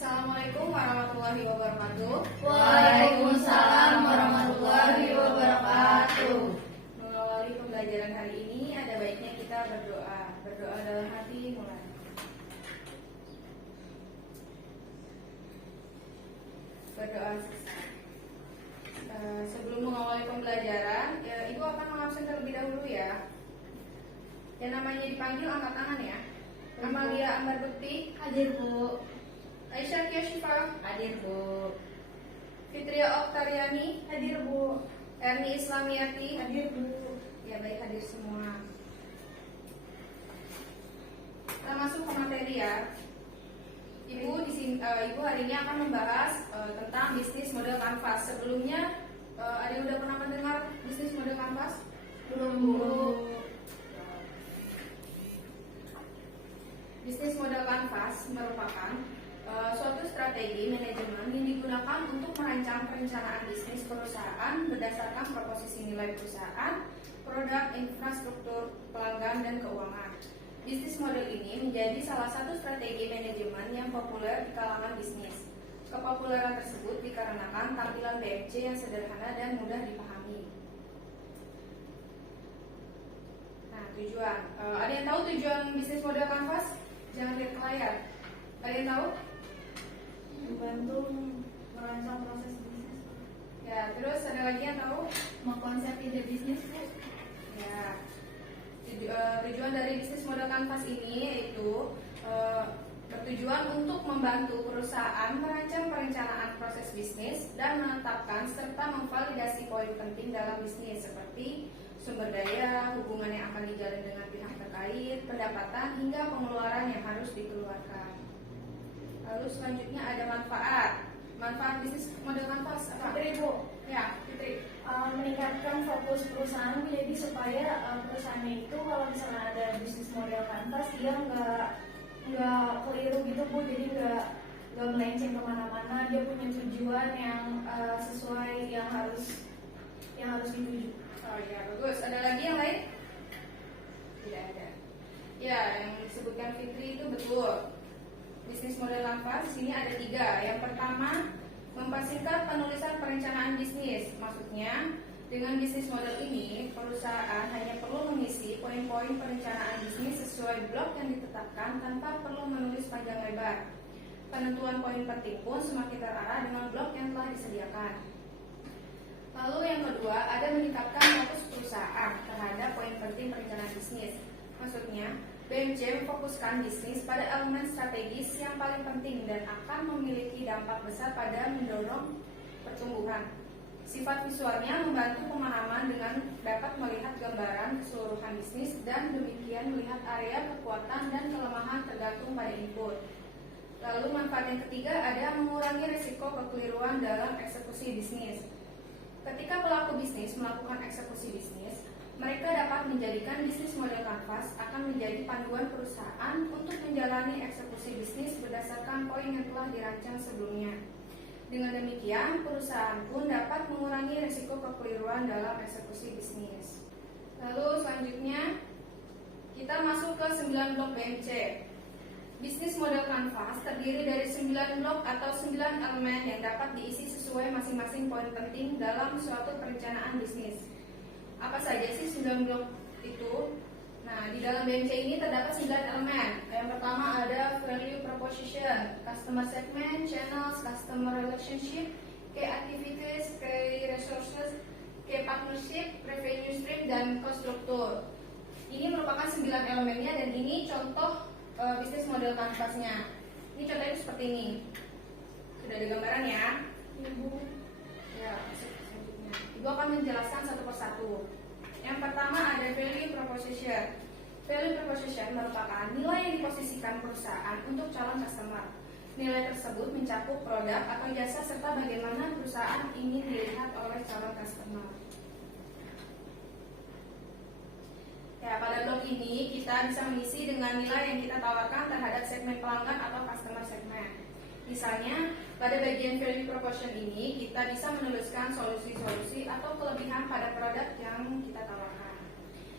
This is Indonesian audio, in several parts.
Assalamualaikum warahmatullahi wabarakatuh. Waalaikumsalam warahmatullahi wabarakatuh. Mengawali pembelajaran hari ini, ada baiknya kita berdoa. Berdoa dalam hati mulai. Berdoa selesai. Sebelum mengawali pembelajaran, Ibu akan mengabsen terlebih dahulu ya. Yang namanya dipanggil angkat tangan ya. Amalia Ambar Bekti, Hadir Bu. Aisyah Kia Syifa, Hadir Bu. Fitria Oktariani, Hadir Bu. Erni Islamiati, Hadir Bu. ya baik, hadir semua. Kita masuk ke materi ya. Ibu Ibu hari ini akan membahas tentang bisnis model kanvas. Sebelumnya ada yang udah pernah mendengar bisnis model kanvas? Belum Bu. Bisnis model kanvas merupakan suatu strategi manajemen yang digunakan untuk merancang perencanaan bisnis perusahaan berdasarkan proposisi nilai perusahaan, produk, infrastruktur, pelanggan, dan keuangan. Bisnis model ini menjadi salah satu strategi manajemen yang populer di kalangan bisnis. Kepopuleran tersebut dikarenakan tampilan BMC yang sederhana dan mudah dipahami. Nah, tujuan. Ada yang tahu tujuan bisnis model kanvas? Jangan lihat ke layar. Ada yang tahu? Membantu merancang proses bisnis. Ya, terus ada lagi yang tahu? Mengkonsep ide bisnis Bu. Ya. Tujuan dari bisnis model kanvas ini yaitu bertujuan untuk membantu perusahaan merancang perencanaan proses bisnis dan menetapkan serta memvalidasi poin penting dalam bisnis seperti sumber daya, hubungan yang akan dijalin dengan pihak terkait, pendapatan hingga pengeluaran yang harus dikeluarkan. Lalu selanjutnya ada manfaat. Manfaat bisnis model kanvas apa? Fitri Bu. Ya, Fitri. Meningkatkan fokus perusahaan jadi supaya perusahaannya itu kalau misalnya ada bisnis model kanvas dia nggak keliru gitu Bu, jadi nggak melenceng kemana-mana, dia punya tujuan yang sesuai yang harus dituju. Oh ya, bagus. Ada lagi yang lain? Tidak ada. Ya, yang disebutkan Fitri itu betul. Bisnis model kanvas di sini ada 3. Yang pertama, mempersingkat penulisan perencanaan bisnis. Maksudnya, dengan bisnis model ini, perusahaan hanya perlu mengisi poin-poin perencanaan bisnis sesuai blok yang ditetapkan tanpa perlu menulis panjang lebar. Penentuan poin penting pun semakin terarah dengan blok yang telah disediakan. Lalu yang kedua, ada meningkatkan fokus perusahaan terhadap poin penting perencanaan bisnis. Maksudnya, BMC memfokuskan bisnis pada elemen strategis yang paling penting dan akan memiliki dampak besar pada mendorong pertumbuhan. Sifat visualnya membantu pemahaman dengan dapat melihat gambaran keseluruhan bisnis dan demikian melihat area kekuatan dan kelemahan tergantung pada input. Lalu manfaat yang ketiga ada mengurangi risiko kekeliruan dalam eksekusi bisnis. Ketika pelaku bisnis melakukan eksekusi bisnis, mereka dapat menjadikan bisnis model kanvas akan menjadi panduan perusahaan untuk menjalani eksekusi bisnis berdasarkan poin yang telah dirancang sebelumnya. Dengan demikian, perusahaan pun dapat mengurangi risiko kekeliruan dalam eksekusi bisnis. Lalu selanjutnya, kita masuk ke 9 blok BMC. Bisnis model kanvas terdiri dari 9 blok atau 9 elemen yang dapat diisi sesuai masing-masing poin penting dalam suatu perencanaan bisnis. Apa saja sih 9 blok itu? Nah, di dalam BMC ini terdapat 9 elemen. Yang pertama ada value proposition, customer segment, channels, customer relationship, key activities, key resources, key partnership, revenue stream, dan cost structure. Ini merupakan 9 elemennya dan ini contoh bisnis model kanvasnya. Ini contohnya seperti ini. Sudah ada gambaran ya? Ibu. Ya, selanjutnya. Ibu akan menjelaskan satu persatu. Yang pertama ada value proposition. Value proposition merupakan nilai yang diposisikan perusahaan untuk calon customer. Nilai tersebut mencakup produk atau jasa serta bagaimana perusahaan ingin dilihat oleh calon customer. Ya, pada blok ini kita bisa mengisi dengan nilai yang kita tawarkan terhadap segmen pelanggan atau customer segment. Misalnya, pada bagian value proposition ini kita bisa menuliskan solusi-solusi atau kelebihan pada produk yang kita tawarkan.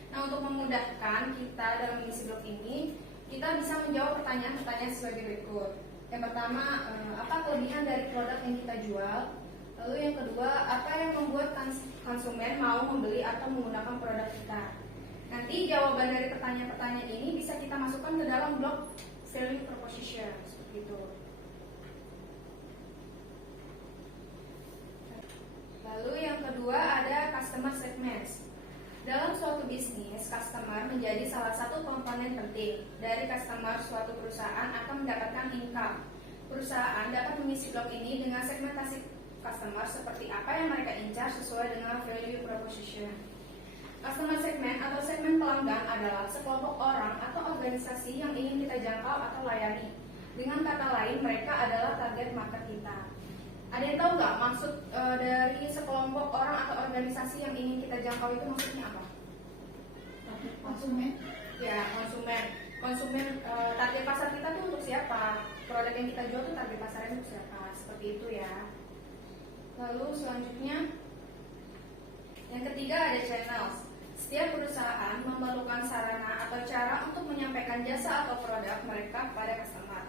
Nah, untuk memudahkan kita dalam mengisi blok ini, kita bisa menjawab pertanyaan-pertanyaan sebagai berikut. Yang pertama, apa kelebihan dari produk yang kita jual. Lalu yang kedua, apa yang membuat konsumen mau membeli atau menggunakan produk kita. Nanti jawaban dari pertanyaan-pertanyaan ini bisa kita masukkan ke dalam blok value proposition, seperti itu. Lalu yang kedua ada customer segments. Dalam suatu bisnis, customer menjadi salah satu komponen penting. Dari customer, suatu perusahaan akan mendapatkan income. Perusahaan dapat mengisi blok ini dengan segmentasi customer seperti apa yang mereka incar sesuai dengan value proposition. Customer segment atau segmen pelanggan adalah sekelompok orang atau organisasi yang ingin kita jangkau atau layani. Dengan kata lain, mereka adalah target market kita. Ada yang tahu nggak maksud dari sekelompok orang atau organisasi yang ingin kita jangkau itu maksudnya apa? Konsumen. Ya, konsumen. Target pasar kita tuh untuk siapa? Produk yang kita jual tuh target pasarnya untuk siapa? Seperti itu ya. Lalu selanjutnya, yang ketiga ada channels. Setiap perusahaan memerlukan sarana atau cara untuk menyampaikan jasa atau produk mereka kepada customer.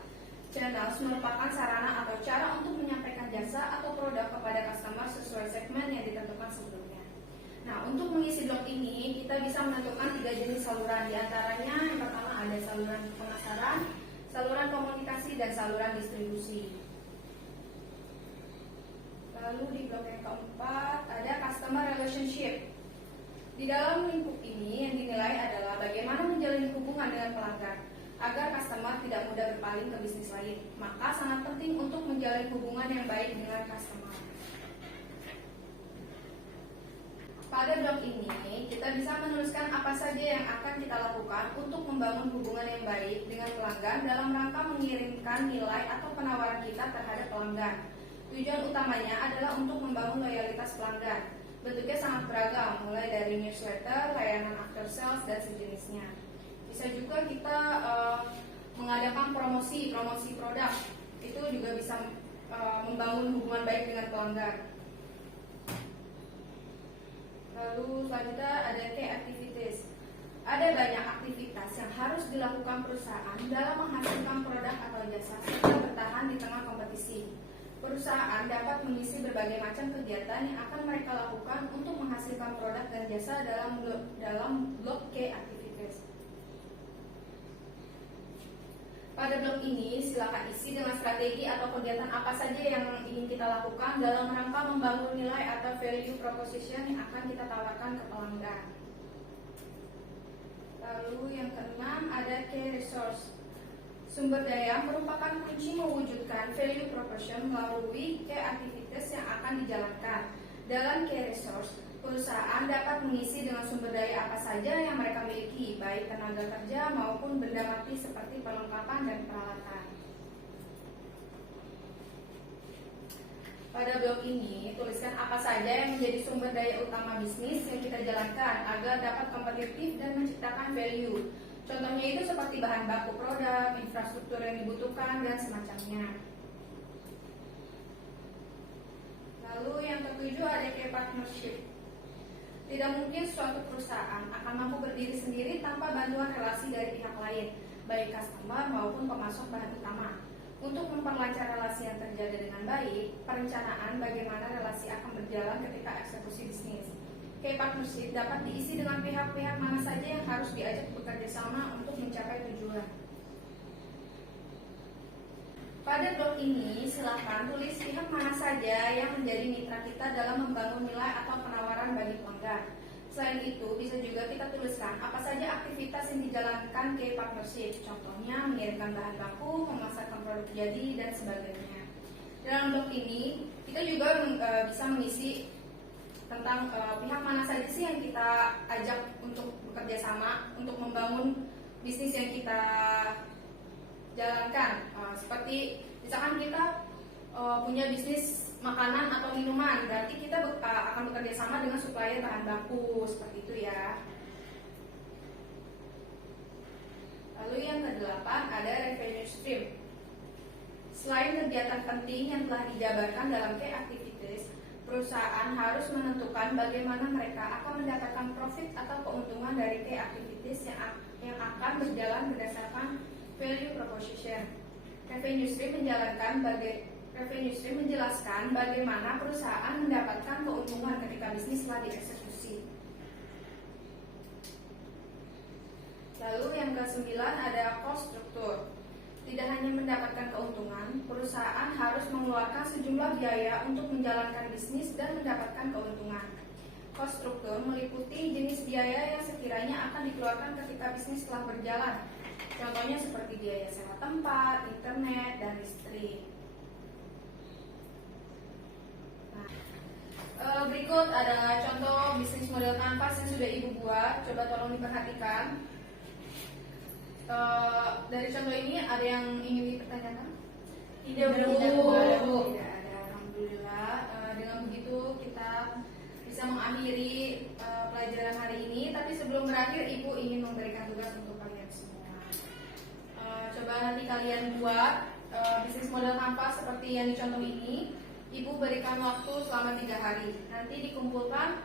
Channels merupakan sarana atau cara untuk menyampaikan jasa atau produk kepada customer sesuai segmen yang ditentukan sebelumnya. Nah, untuk mengisi blok ini, kita bisa menentukan 3 jenis saluran. Di antaranya, yang pertama ada saluran pemasaran, saluran komunikasi, dan saluran distribusi. Lalu di blok yang keempat ada customer relationship. Di dalam lingkup ini yang dinilai adalah bagaimana menjalin hubungan dengan pelanggan agar customer tidak mudah berpaling ke bisnis lain. Maka sangat penting untuk menjalin hubungan yang baik dengan customer. Pada blok ini kita bisa menuliskan apa saja yang akan kita lakukan untuk membangun hubungan yang baik dengan pelanggan dalam rangka mengirimkan nilai atau penawaran kita terhadap pelanggan. Tujuan utamanya adalah untuk membangun loyalitas pelanggan. Bentuknya sangat beragam, mulai dari newsletter, layanan after sales, dan sejenisnya. Bisa juga kita mengadakan promosi produk. Itu juga bisa membangun hubungan baik dengan pelanggan. Lalu selanjutnya ada key activities. Ada banyak aktivitas yang harus dilakukan perusahaan dalam menghasilkan produk atau jasa serta bertahan di tengah kompetisi. Perusahaan dapat mengisi berbagai macam kegiatan yang akan mereka lakukan untuk menghasilkan produk dan jasa dalam blok key activities. Pada blok ini, silakan isi dengan strategi atau kegiatan apa saja yang ingin kita lakukan dalam rangka membangun nilai atau value proposition yang akan kita tawarkan ke pelanggan. Lalu yang keenam ada key resource. Sumber daya merupakan kunci mewujudkan value proposition melalui key activities yang akan dijalankan. Dalam key resource, perusahaan dapat mengisi dengan sumber daya apa saja yang mereka miliki, baik tenaga kerja maupun benda mati seperti perlengkapan dan peralatan. Pada blok ini, tuliskan apa saja yang menjadi sumber daya utama bisnis yang kita jalankan agar dapat kompetitif dan menciptakan value. Contohnya itu seperti bahan baku produk, infrastruktur yang dibutuhkan, dan semacamnya. Lalu yang ketujuh ada key partnership. Tidak mungkin suatu perusahaan akan mampu berdiri sendiri tanpa bantuan relasi dari pihak lain, baik customer maupun pemasok bahan utama. Untuk memperlancar relasi yang terjaga dengan baik, perencanaan bagaimana relasi akan berjalan ketika eksekusi bisnis. Key partnership dapat diisi dengan pihak-pihak mana saja yang harus diajak bekerja sama untuk mencapai tujuan. Pada blok ini, silakan tulis pihak mana saja yang menjadi mitra kita dalam membangun nilai atau penawaran bagi pelanggan. Selain itu, bisa juga kita tuliskan apa saja aktivitas yang dijalankan key partnership. Contohnya, mengirimkan bahan baku, memasarkan produk jadi, dan sebagainya. Dalam blok ini, kita juga bisa mengisi tentang pihak mana saja sih yang kita ajak untuk bekerja sama untuk membangun bisnis yang kita jalankan. Seperti misalkan kita punya bisnis makanan atau minuman, berarti kita akan bekerja sama dengan supplier bahan baku, seperti itu ya. Lalu yang ke-8 ada revenue stream. Selain kegiatan penting yang telah dijabarkan dalam key activities, perusahaan harus menentukan bagaimana mereka akan mendapatkan profit atau keuntungan dari key activities yang akan berjalan berdasarkan value proposition. Revenue stream menjelaskan bagaimana perusahaan mendapatkan keuntungan ketika bisnis telah dieksekusi. Lalu yang ke-9 ada cost struktur. Tidak hanya mendapatkan keuntungan, perusahaan harus mengeluarkan sejumlah biaya untuk menjalankan bisnis dan mendapatkan keuntungan. Cost struktur meliputi jenis biaya yang sekiranya akan dikeluarkan ketika bisnis telah berjalan. Contohnya seperti biaya sewa tempat, internet, dan listrik. Nah, berikut ada contoh bisnis model kanvas yang sudah Ibu buat. Coba tolong diperhatikan. Dari contoh ini ada yang ingin dipertanyakan? Tidak, Bu. Tidak ada. Alhamdulillah. Dengan begitu kita bisa mengakhiri pelajaran hari ini. Tapi sebelum berakhir, Ibu ingin memberikan tugas untuk kalian semua. Coba nanti kalian buat bisnis model kanvas seperti yang dicontoh ini. Ibu berikan waktu selama 3 hari. Nanti dikumpulkan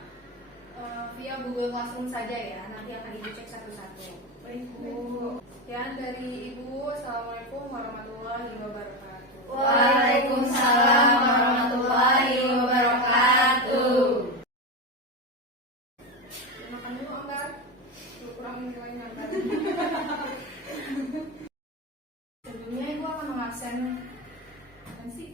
via Google Classroom saja ya. Nanti akan Ibu cek satu-satu. Baik, Bu. Sekian dari Ibu. Assalamualaikum warahmatullahi wabarakatuh. Waalaikumsalam warahmatullahi wabarakatuh. Makan dulu, Anggar. Lu kurangin nilainya, Anggar. Sebelumnya Ibu akan mengabsen sih.